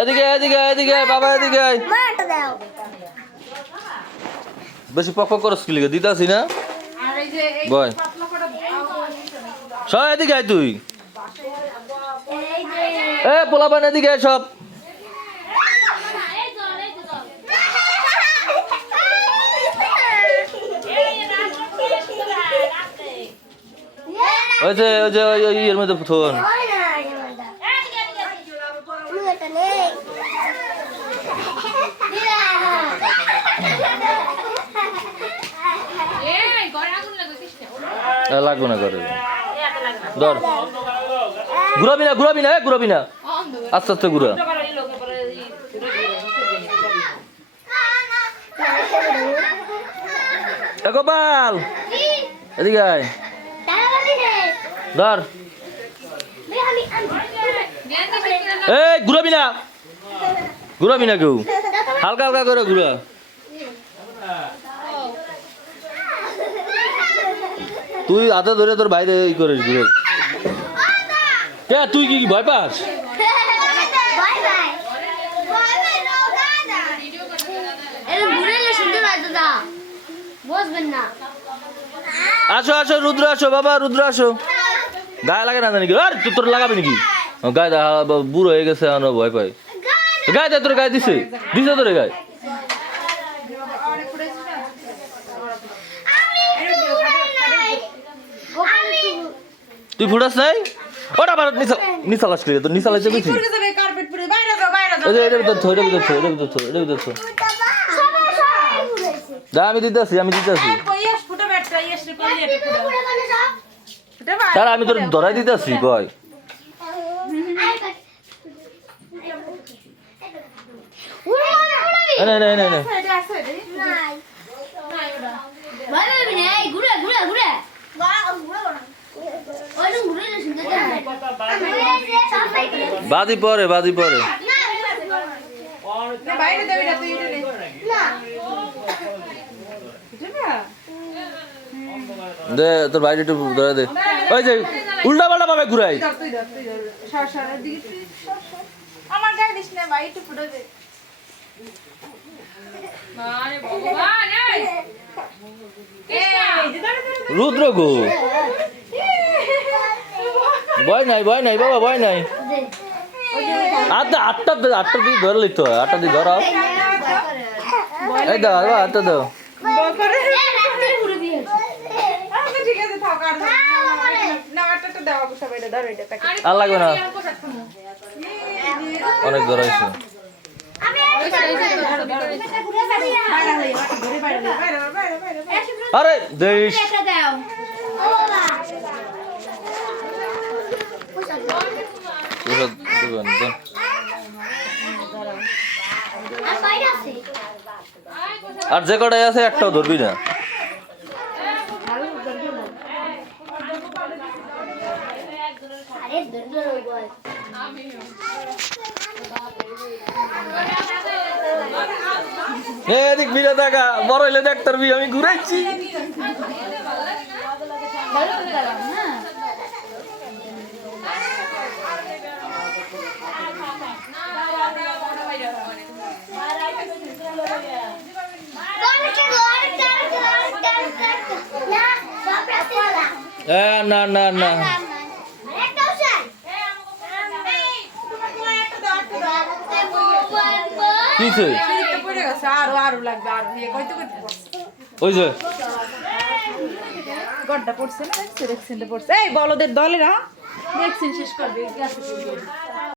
এদিকে এদিকে এদিকে বাবা এদিকে বেশি পক পক করস কি লিগে দিতাছি না বয় সব এদিকে আয় তুই এ পোলাপান এদিকে সব ওই যে এর মধ্যে থন লাগবো না করে ধর ঘুরাবি না আস্তে আস্তে ঘুরা গোপাল এদিকে আয় ধর এই ঘুরাবি না কেউ হালকা হালকা করে ঘুরা তুই হাতে ধরে তোর বাইরে ই করিস ঘুরে কে তুই কি ভয় পাস আসো রুদ্র আসো বাবা রুদ্র আসো গায়ে লাগে না জানি কি আর তোর লাগাবি নাকি গায়ে বুড়ো হয়ে গেছে ভয় পাই গায়ে দে তোর গায়ে দিছে তোর গায়ে তুই ফুটাস নাই ওটা ভারত নিশাল আসলি তোর নিশাল আছে বুঝছি আমি দিতেছি তার আমি তোর ধরাই দিতেছি কয় বাজি পরে দে তোর বাইরে একটু ধরে দে ওই যে উল্টা পাল্টা ভাবে ঘুরাই রুদ্র গো ভয় নাই বাবা ভয় নাই আটটা দিকে ধরে লিখতে হয় 8টা দিকে ধরাও এই দাও আটটা দাও আর লাগবে না অনেক ধরাইছে আরে দেশ আর যে কটাই আছে একটাও ধরবি না এদিক বিলে দেখা বড় হইলে দেখ তোর বি আমি ঘুরাইছি না কিছে ওই যে গড্ডা পড়ছে না দেখছেন পড়ছে এই বলদের দলেরা দেখছেন শেষ করবে